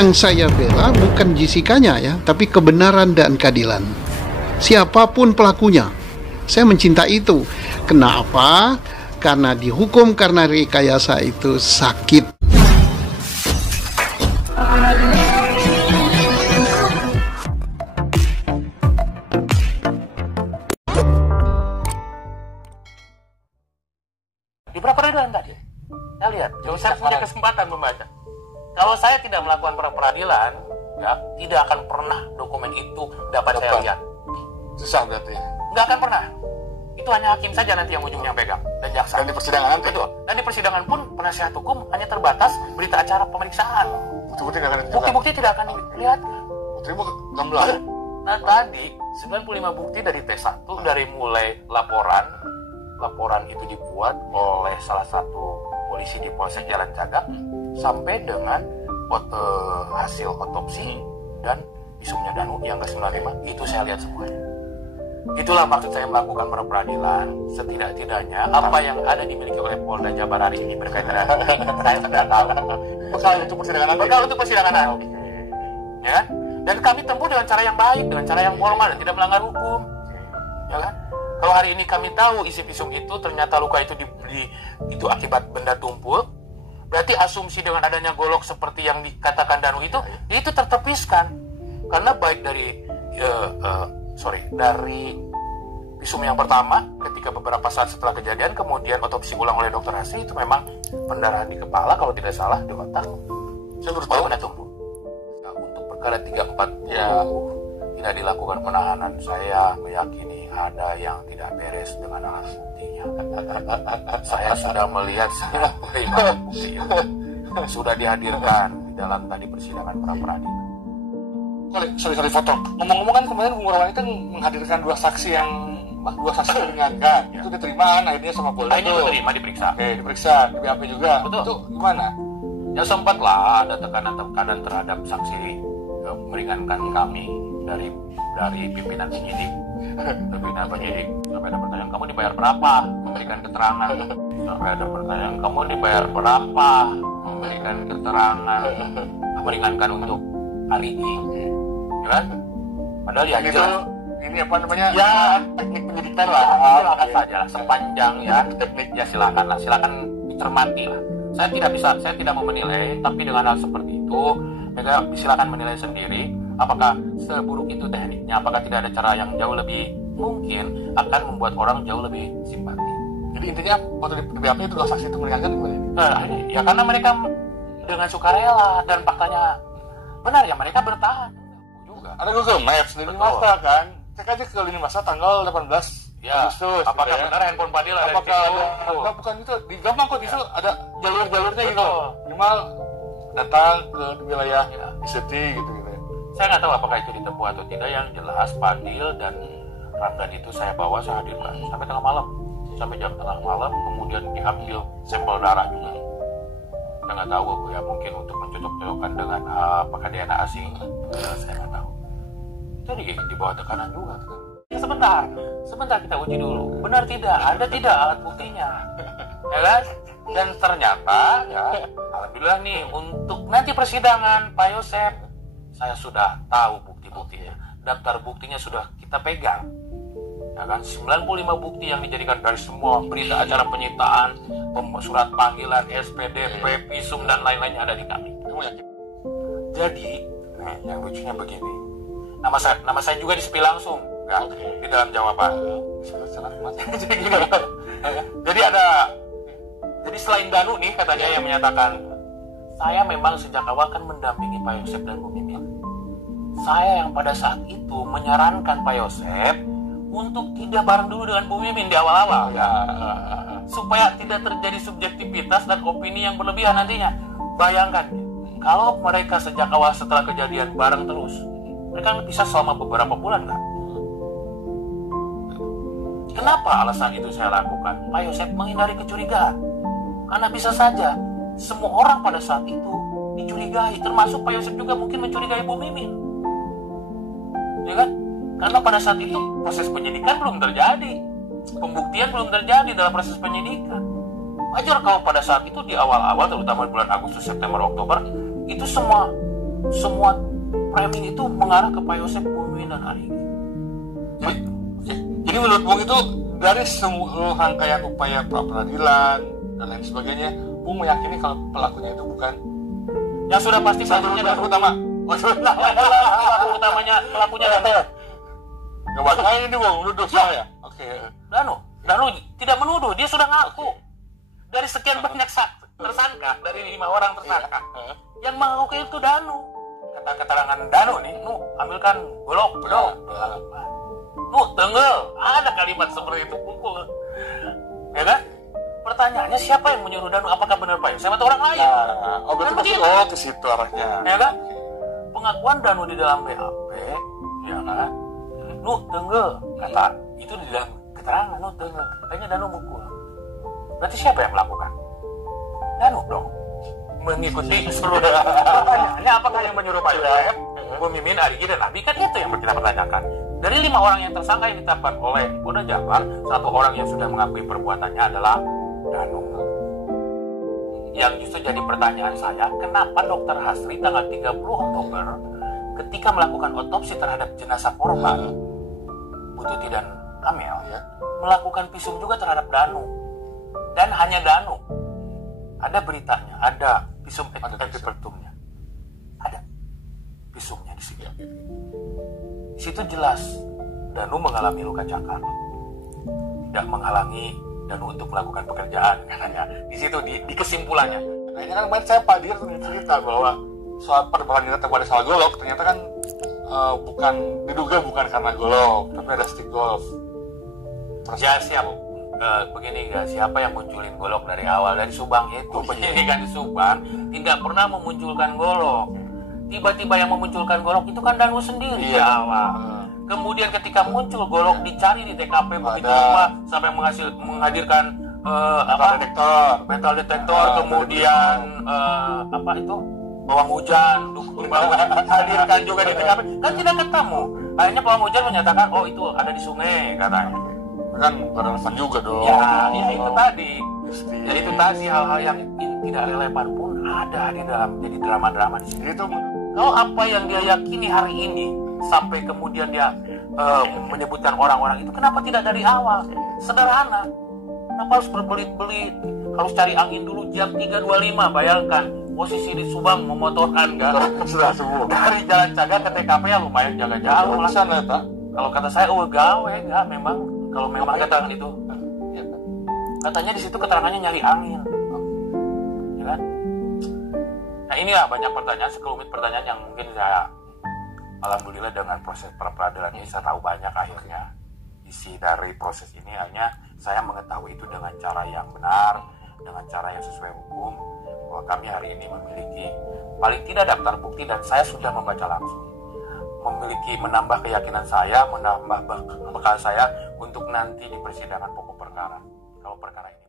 Yang saya bela bukan Jessica-nya ya, tapi kebenaran dan keadilan. Siapapun pelakunya, saya mencintai itu. Kenapa? Karena dihukum karena rekayasa itu sakit. Di pra-peradilan tadi, saya lihat, kalau saya punya kesempatan membaca. Kalau saya tidak melakukan pra-peradilan, ya, tidak akan pernah dokumen itu dapat saya lihat. Susah berarti. Nggak akan pernah. Itu hanya hakim saja nanti yang ujungnya pegang, dan jaksa. Dan di persidangan nanti? Betul. Dan di persidangan pun penasihat hukum hanya terbatas berita acara pemeriksaan. Bukti-bukti tidak akan dilihat. Bukti-bukti tidak akan dilihat. Bukti gamblang. Nah tadi 95 bukti dari T1 dari mulai laporan itu dibuat oleh salah satu polisi di Polsek Jalan Cagak sampai dengan hasil otopsi dan visumnya Danu yang ke-95 itu saya lihat semuanya. Itulah maksud saya melakukan pra-peradilan. Setidak-tidaknya apa yang ada dimiliki oleh Polda Jabar hari ini berkaitan dengan ini saya sudah tahu. Bekal untuk persidangan nanti. Bekal untuk persidangan nanti. Ya kan? Dan kami tempuh dengan cara yang baik, dengan cara yang formal dan tidak melanggar hukum. Ya kan? Kalau hari ini kami tahu isi visum itu ternyata luka itu itu akibat benda tumpul, berarti asumsi dengan adanya golok seperti yang dikatakan Danu itu tertepiskan. Karena baik dari dari visum yang pertama ketika beberapa saat setelah kejadian, kemudian otopsi ulang oleh dokter Hasri itu memang pendarahan di kepala kalau tidak salah, di otak. Saya baru tahu benda tumpul. Nah, untuk perkara 34 ya tidak dilakukan penahanan, saya meyakini ada yang tidak beres dengan alat buktinya. Saya sudah melihat bukti sudah dihadirkan di dalam tadi persidangan pra-peradilan. Sorry foto. Ngomong-ngomong kan kemarin Bung Rahmani kan menghadirkan dua saksi meringankan. Itu diterima akhirnya sama Polda. Akhirnya diterima, diperiksa. Oke, diperiksa di BAP juga. Betul. Itu gimana? Ya sempat lah ada tekanan terhadap saksi meringankan kami dari pimpinan penyidik. Pimpinan penyidik sampai ada pertanyaan, kamu dibayar berapa memberikan keterangan? Sampai ada pertanyaan, kamu dibayar berapa memberikan keterangan? Meringankan untuk hari ini, ya kan? Padahal ya ini apa namanya? Ya teknik penyidikan lah. Silakan saja lah, sepanjang ya teknik ya silakan dicermati lah. Saya tidak mau menilai, tapi dengan hal seperti itu, mereka silakan menilai sendiri. Apakah seburuk itu tekniknya? Apakah tidak ada cara yang jauh lebih mungkin akan membuat orang jauh lebih simpati? Jadi intinya waktu di BAP itu dua saksi itu meringankan gimana? Ya karena mereka dengan sukarela dan faktanya benar ya mereka bertahan juga. Ada Google Maps lini masa kan? Cek aja ke lini masa tanggal 18 ya, Agustus. Apakah gitu benar handphone Fadil ada di situ? Enggak, bukan itu. Di gampang kok itu ada jalur-jalurnya gitu. Minimal datang ke wilayah ICT gitu. Saya nggak tahu apakah itu ditempuh atau tidak. Yang jelas Fadil dan Ramdan itu saya bawa, saya hadirkan sampai tengah malam, sampai jam tengah malam, kemudian diambil sampel darah juga. Saya nggak tahu ya, mungkin untuk mencocok-cocokkan dengan apakah DNA asing, saya nggak tahu. Jadi di bawah tekanan juga. Ya sebentar kita uji dulu. Benar tidak? Ada tidak alat buktinya? Ya kan? Dan ternyata ya, alhamdulillah nih untuk nanti persidangan Pak Yosep, saya sudah tahu bukti-buktinya. Daftar buktinya sudah kita pegang. Ya kan? 95 bukti yang dijadikan dari semua berita acara penyitaan, surat panggilan, SPDP, visum dan lain-lainnya ada di kami. Jadi, yang lucunya begini. Nama saya juga disepi langsung, ya, di dalam jawaban. Jadi selain Danu nih katanya yang menyatakan, saya memang sejak awal kan mendampingi Pak Yosep dan Bu Mimin. Saya yang pada saat itu menyarankan Pak Yosep untuk tidak bareng dulu dengan Bu Mimin di awal-awal, ya, supaya tidak terjadi subjektivitas dan opini yang berlebihan nantinya. Bayangkan, kalau mereka sejak awal setelah kejadian bareng terus, mereka bisa selama beberapa bulan kan? Kenapa alasan itu saya lakukan? Pak Yosep menghindari kecurigaan. Karena bisa saja semua orang pada saat itu dicurigai, termasuk Pak Yosep juga mungkin mencurigai Bu Mimin. Ya kan? Karena pada saat itu proses penyidikan belum terjadi, pembuktian belum terjadi dalam proses penyidikan. Wajar kalau pada saat itu di awal-awal, terutama bulan Agustus, September, Oktober, itu semua semua framing itu mengarah ke Pak Yosef, Bu Mimin, dan Arigi. Jadi menurut Bung itu dari seluruh rangkaian upaya pra peradilan dan lain sebagainya, Bung meyakini kalau pelakunya itu bukan yang sudah pasti pelakunya pelakunya utama. Pelakunya Danu. Gak bakal ini Bung, menuduh saya. Oke. Danu tidak menuduh, dia sudah ngaku. Dari sekian banyak tersangka, dari 5 orang tersangka, yang mengaku itu Danu. Kata keterangan Danu nih, ambilkan golok, bedog. Tenggel, ada kalimat seperti itu, pukul. Ya kan? Pertanyaannya siapa yang menyuruh Danu? Apakah benar Pak Yosef atau orang lain? Berarti ke situ arahnya. Ya kan? Pengakuan Danu di dalam BAP, ya kan? Tenggel, kata itu di dalam keterangan, tenggel. Kayaknya Danu mukul. Berarti siapa yang melakukan? Danu dong. Mengikuti seluruh. Pertanyaannya apakah yang menyuruh Pak Yosef, Bu Mimin, Arigi, dan Abi? Kan itu yang kita pertanyakan. Dari 5 orang yang tersangka yang ditetapkan oleh Polda Jabar, 1 orang yang sudah mengakui perbuatannya adalah Danu. Yang justru jadi pertanyaan saya, kenapa Dr. Hasri tanggal 30 Oktober ketika melakukan otopsi terhadap jenazah korban Bu Tuti dan Amel, melakukan visum juga terhadap Danu, dan hanya Danu. Ada beritanya, ada visum epipertumnya, ada visumnya di sini. Di situ jelas Danu mengalami luka cakar, tidak menghalangi Danu untuk melakukan pekerjaan, katanya. Di situ di kesimpulannya. Kayaknya kan kemarin saya Pak Dir cerita bahwa soal penerbangan kita pada salah golok, ternyata kan diduga bukan karena golok, tapi ada stick golf. Ya siap. Begini guys, siapa yang munculin golok dari awal? Dari Subang itu, penyidikan di Subang tidak pernah memunculkan golok. Tiba-tiba yang memunculkan golok itu kan Danu sendiri di awal. Kemudian ketika muncul golok dicari di TKP begitu rupa sampai menghadirkan metal detektor, kemudian pawang hujan, hadirkan juga di TKP, kan tidak ketemu. Akhirnya pawang hujan menyatakan, oh itu ada di sungai katanya. Kan relevan juga dong. Ya itu tadi. Ya itu tadi hal-hal yang tidak relevan pun ada di dalam jadi drama-drama di sini. Itu kalau apa yang dia yakini hari ini sampai kemudian dia menyebutkan orang-orang itu, kenapa tidak dari awal? Sederhana. Kenapa harus berbelit-belit? Harus cari angin dulu jam 3.25, bayangkan posisi di Subang memotorkan kan sudah semua dari Jalan Cagak ke TKP ya lumayan jaga jauh lah. Sana tak? Kalau kata saya gawe enggak, memang kalau memang keterangan itu katanya di situ keterangannya nyari angin, ya kan? Nah inilah banyak pertanyaan, sekelumit pertanyaan yang mungkin saya alhamdulillah dengan proses peradilan ini saya tahu banyak akhirnya isi dari proses ini. Hanya saya mengetahui itu dengan cara yang benar, dengan cara yang sesuai hukum, bahwa kami hari ini memiliki paling tidak daftar bukti dan saya sudah membaca langsung, memiliki menambah keyakinan saya, menambah bekal saya untuk nanti di persidangan pokok perkara. Kalau perkara ini